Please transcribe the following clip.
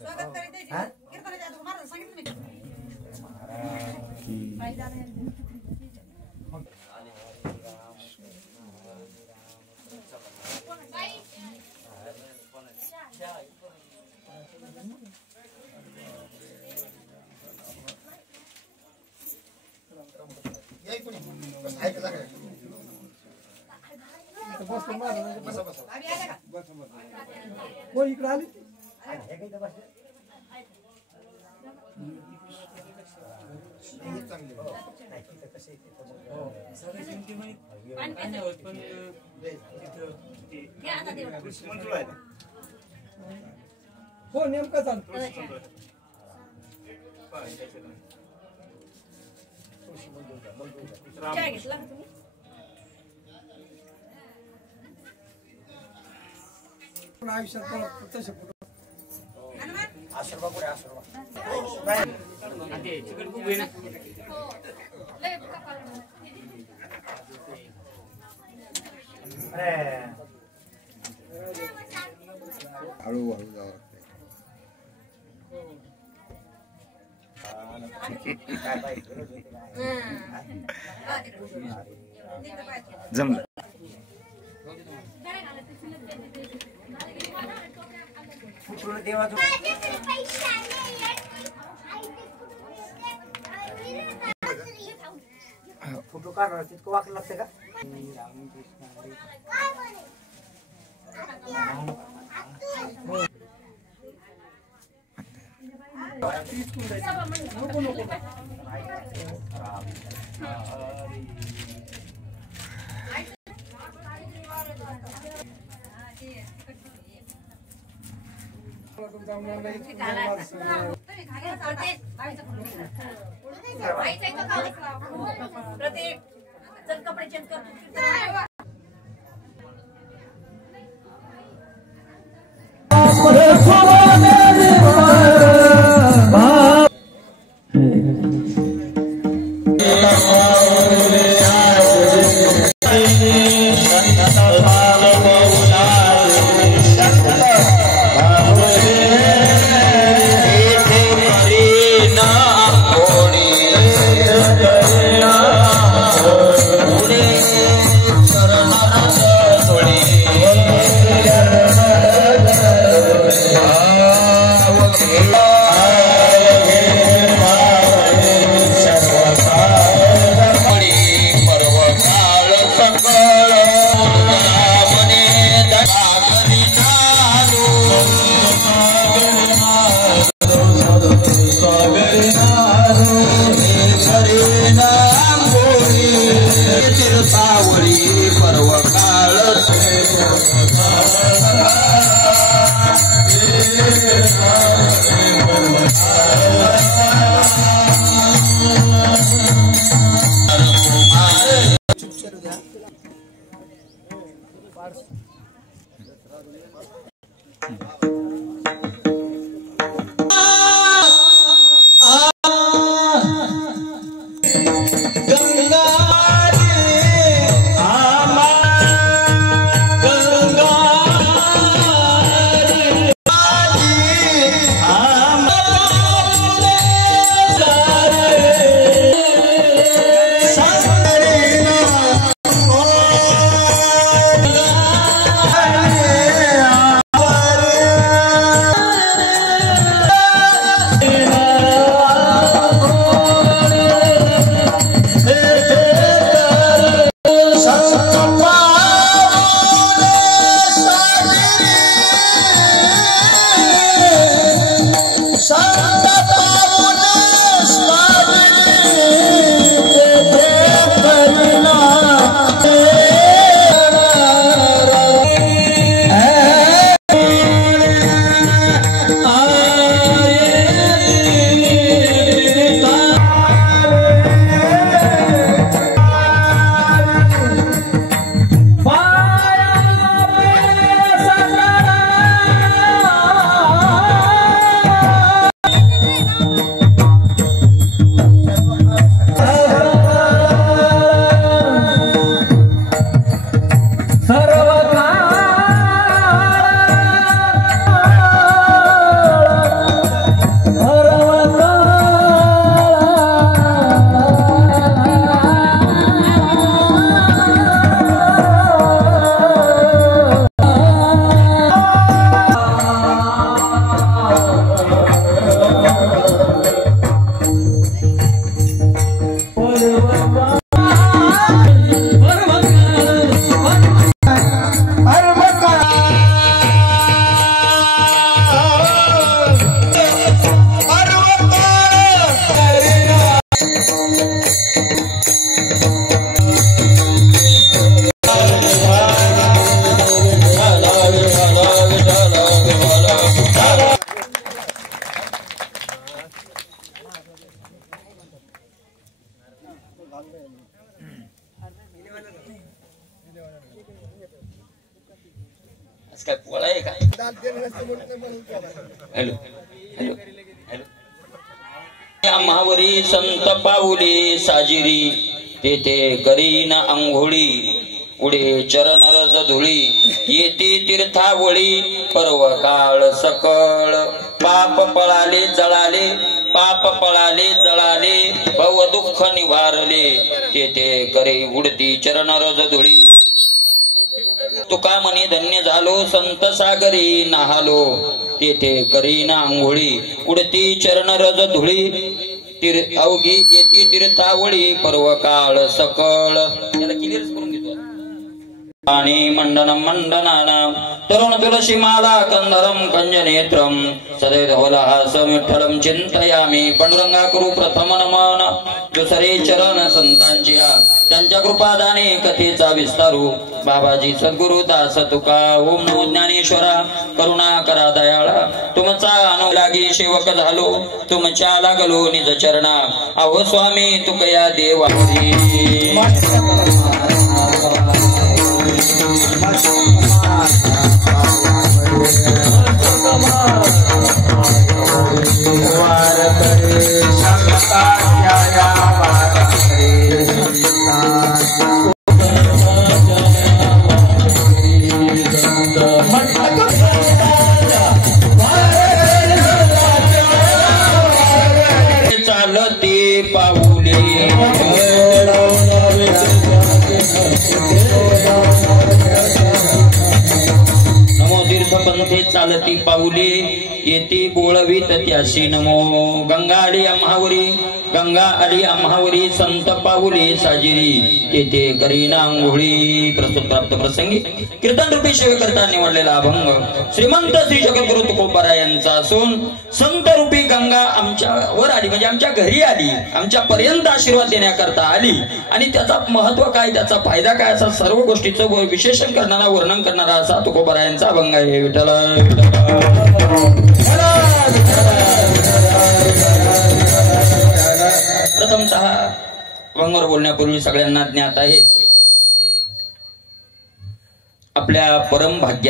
स्वागत करीत कीर्तनाच्या तुम्हाला सांगितलं कोण इकडे आली हो नेमकं चालतो आयुष्यात तसे आशीर्वाद पुढे आशीर्वाद हळू हळू जावं जमलं देवाचं फोटो काढणार तितकं वाकलं लागतं का प्रत्येक चल कपडे चेंज कर हॅलो हॅलो हॅलो आम्हावरी संत पाऊले साजिरी तेथे करीन अंघोळी पुढे चरण रज धुळी येते तीर्थावळी पर्व काळ सकळ पाप पळाले जळाले भव दुःख निवारले तेथे करे उडती चरण रज धुळी तुका म्हणे धन्य झालो संत सागरी नाहालो तेथे करीना अंघोळी उडती चरण रज धुळी अवघी येती तीर्थावळी पर्व काळ सकळ याला क्लिअर करून घेतो आणि मंडनम मंडनानाम तरुण तुलसी माला कंदरम कंजनेत्रम सदैव धवलहास विठ्ठलम चिंतयामी पांडुरंगा करू प्रथम नमन दुसरे चरण संतांची त्यांच्या कृपादाने कथेचा विस्तारू बाबाजी सद्गुरु दास तुका ओम नमो ज्ञानेश्वरा करुणा करा दयाळा तुमचा अनुरागी सेवक झालो तुमच्या लागलो निज चरणा अहो स्वामी तुकया देवारी चालते पाऊले नमो तीर्थपंथे चालती पाऊले येते बोळवीत त्याशी नमो गंगा आली आम्हावरी संत पाऊले साजिरी तेथे करीना अंघोळी प्रस्तुत प्राप्त प्रसंगी कीर्तन रूपी सेवेकरता निवडलेला अभंग श्रीमंत श्री जगद्गुरु तुकोबारा यांचा असून संत रूपी गंगा आमच्या वर आली म्हणजे आमच्या घरी आली आमच्या पर्यंत आशीर्वाद देण्याकरता आली आणि त्याचा महत्व काय त्याचा फायदा काय असा सर्व गोष्टीचं विशेषण करणारा वर्णन करणारा असा तुकोबारा यांचा अभंग आहे विठ्ठल प्रथमतः अभंगावर बोलण्यापूर्वी सगळ्यांना ज्ञात आहे आपल्या परम भाग्य